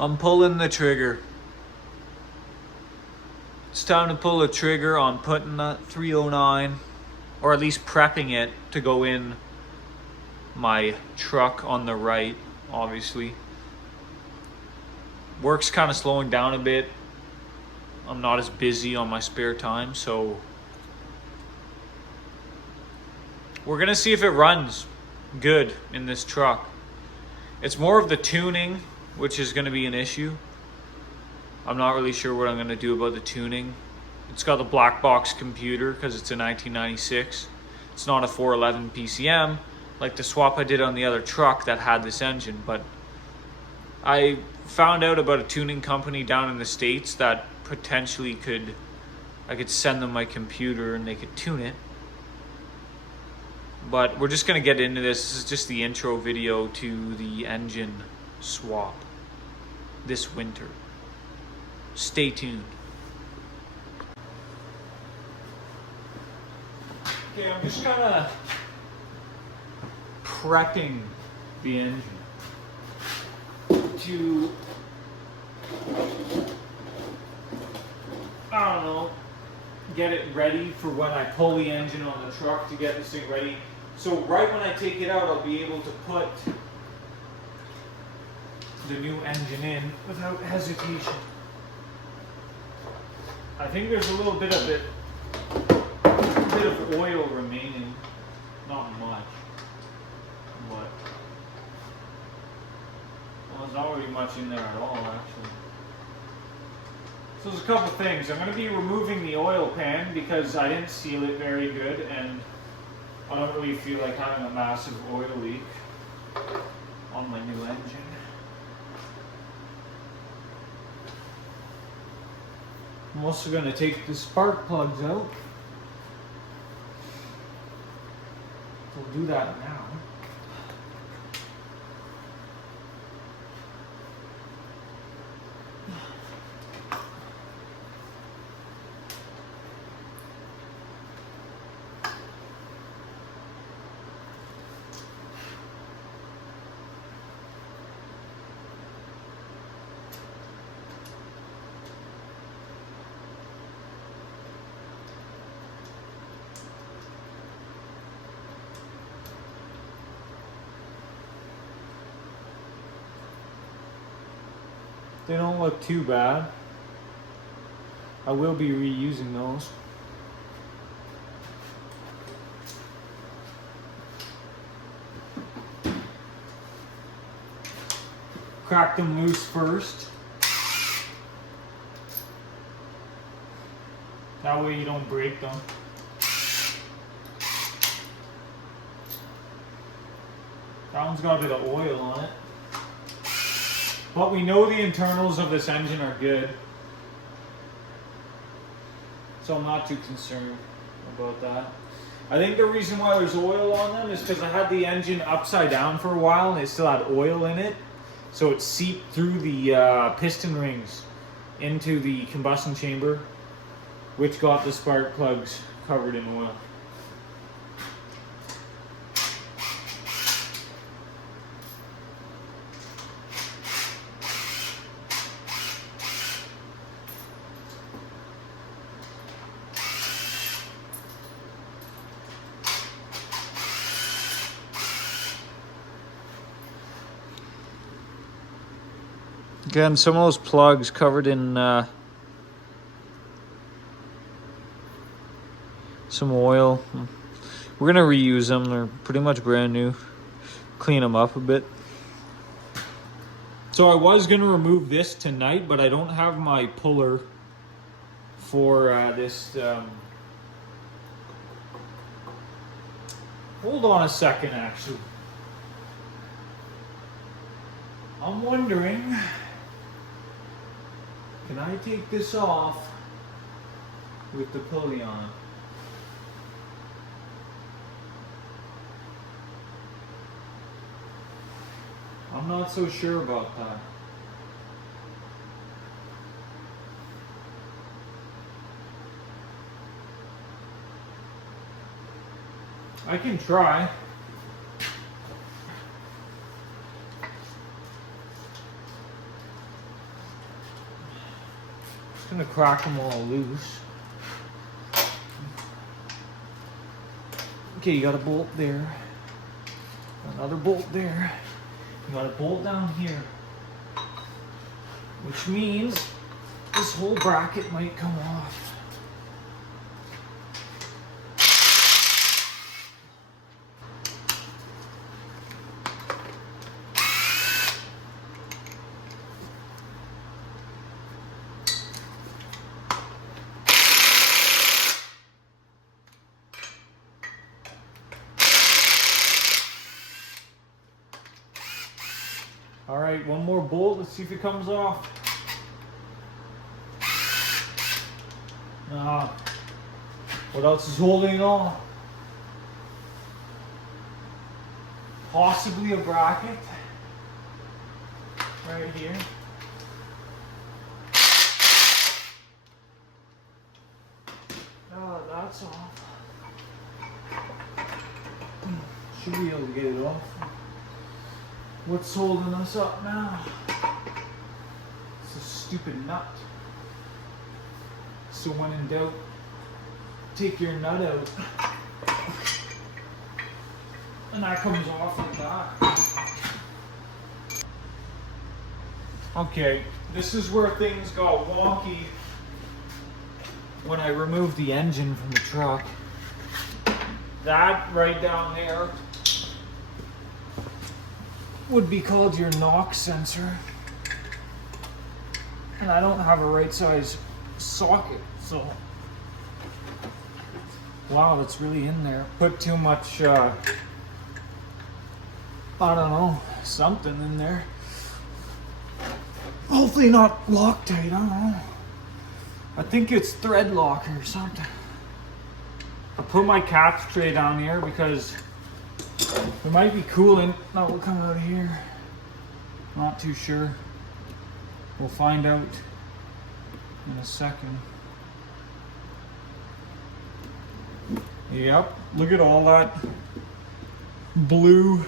I'm pulling the trigger. It's time to pull the trigger on putting that 309, or at least prepping it to go in my truck on the right, obviously. Work's kind of slowing down a bit. I'm not as busy on my spare time, so we're gonna see if it runs good in this truck. It's more of the tuning, which is gonna be an issue. I'm not really sure what I'm gonna do about the tuning. It's got the black box computer because it's a 1996. It's not a 411 PCM like the swap I did on the other truck that had this engine, but I found out about a tuning company down in the States that potentially I could send them my computer and they could tune it. But we're just gonna get into this. This is just the intro video to the engine swap this winter. Stay tuned. Okay, I'm just kind of prepping the engine to, I don't know, get it ready for when I pull the engine on the truck to get this thing ready. So right when I take it out, I'll be able to put the new engine in without hesitation. I think there's a little bit of oil remaining, not much, but well, there's not really much in there at all, actually. So there's a couple things. I'm going to be removing the oil pan because I didn't seal it very good, and I don't really feel like having a massive oil leak on my new engine. I'm also going to take the spark plugs out. We'll do that now. They don't look too bad. I will be reusing those. Crack them loose first. That way you don't break them. That one's got a bit of oil on it. But we know the internals of this engine are good, so I'm not too concerned about that. I think the reason why there's oil on them is because I had the engine upside down for a while and it still had oil in it, so it seeped through the piston rings into the combustion chamber, which got the spark plugs covered in oil. Again, some of those plugs covered in some oil. We're gonna reuse them. They're pretty much brand new. Clean them up a bit. So I was gonna remove this tonight, but I don't have my puller for this. Hold on a second, actually. I'm wondering, can I take this off with the pulley on? I'm not so sure about that. I can try. gonna crack them all loose. Okay, you got a bolt there. Another bolt there. You got a bolt down here. Which means this whole bracket might come off. All right, one more bolt. Let's see if it comes off. What else is holding it on? Possibly a bracket. Right here. Oh, that's off. Should be able to get it off. What's holding us up now? It's a stupid nut. So when in doubt, take your nut out. And that comes off like that. Okay, this is where things got wonky when I removed the engine from the truck. That right down there would be called your knock sensor. And I don't have a right size socket, so wow, that's really in there. Put too much I don't know, something in there. Hopefully not Loctite, I don't know. I think it's thread locker or something. I put my catch tray down here because there might be coolant that will come out of here. Not too sure. We'll find out in a second. Yep, look at all that blue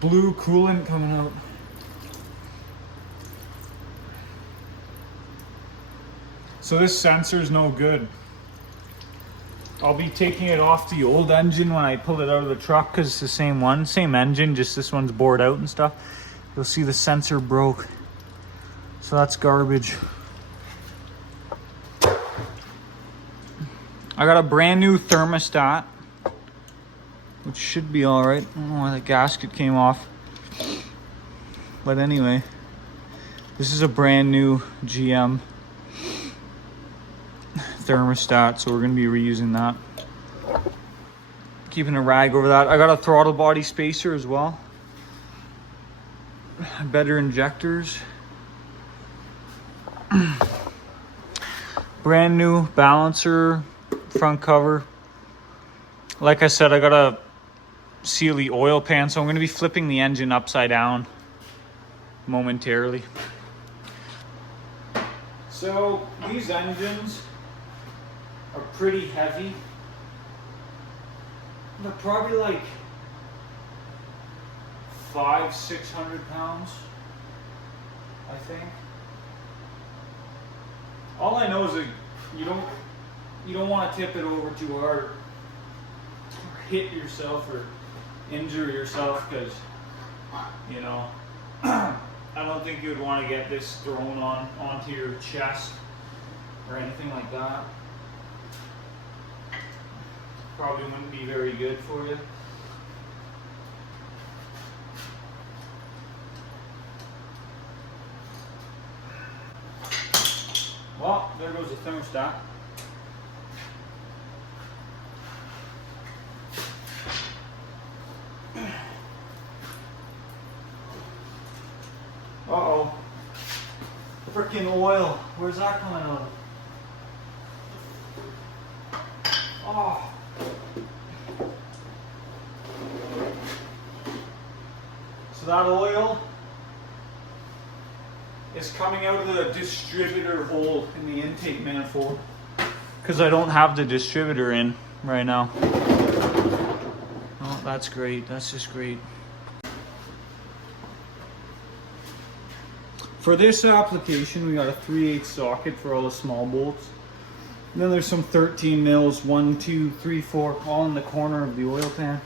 coolant coming out. So this sensor is no good. I'll be taking it off the old engine when I pull it out of the truck because it's the same one, same engine, just this one's bored out and stuff. You'll see the sensor broke. So that's garbage. I got a brand new thermostat, which should be all right. I don't know why the gasket came off. But anyway, this is a brand new GM thermostat, so we're gonna be reusing that. Keeping a rag over that. I got a throttle body spacer as well. Better injectors. Brand new balancer, front cover. Like I said, I got a seal the oil pan, so I'm going to be flipping the engine upside down momentarily. So these engines are pretty heavy. They're probably like 500-600 pounds, I think. All I know is that you don't want to tip it over too hard or hit yourself or injure yourself, because you know I don't think you would want to get this thrown onto your chest or anything like that. Probably wouldn't be very good for you. Well, there goes the thermostat. Uh-oh. Frickin' oil. Where's that coming out of? Oh. So that oil is coming out of the distributor hole in the intake manifold, because I don't have the distributor in right now. Oh, that's great. That's just great. For this application, we got a 3/8 socket for all the small bolts. And then there's some 13 mils, 1, 2, 3, 4, all in the corner of the oil pan.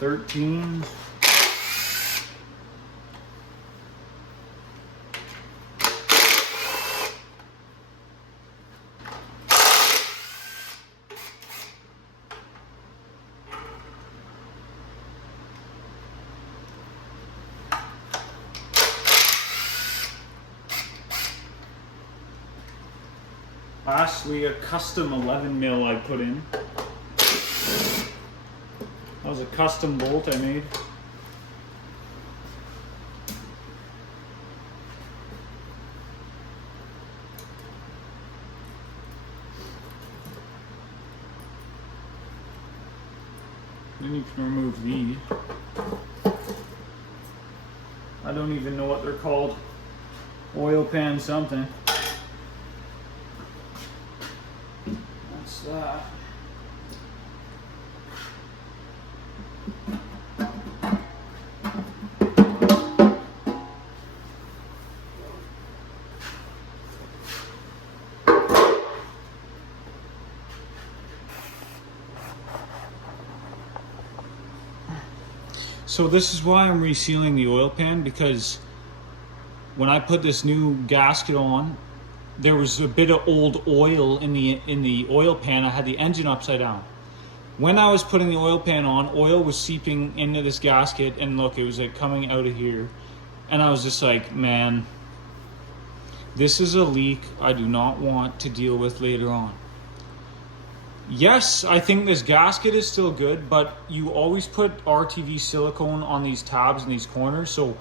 Thirteens. Lastly, a custom 11 mil I put in. That was a custom bolt I made. Then you can remove these. I don't even know what they're called. Oil pan something. That's that. So this is why I'm resealing the oil pan, because when I put this new gasket on, there was a bit of old oil in the oil pan. I had the engine upside down. When I was putting the oil pan on, oil was seeping into this gasket, and look, it was like coming out of here. And I was just like, man, this is a leak I do not want to deal with later on. Yes, I think this gasket is still good, but you always put RTV silicone on these tabs in these corners, so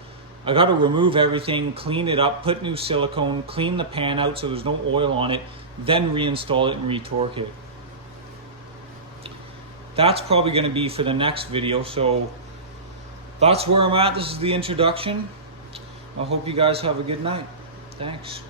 I got to remove everything, clean it up, put new silicone, clean the pan out so there's no oil on it, then reinstall it and retorque it. That's probably going to be for the next video, so that's where I'm at. This is the introduction. I hope you guys have a good night. Thanks.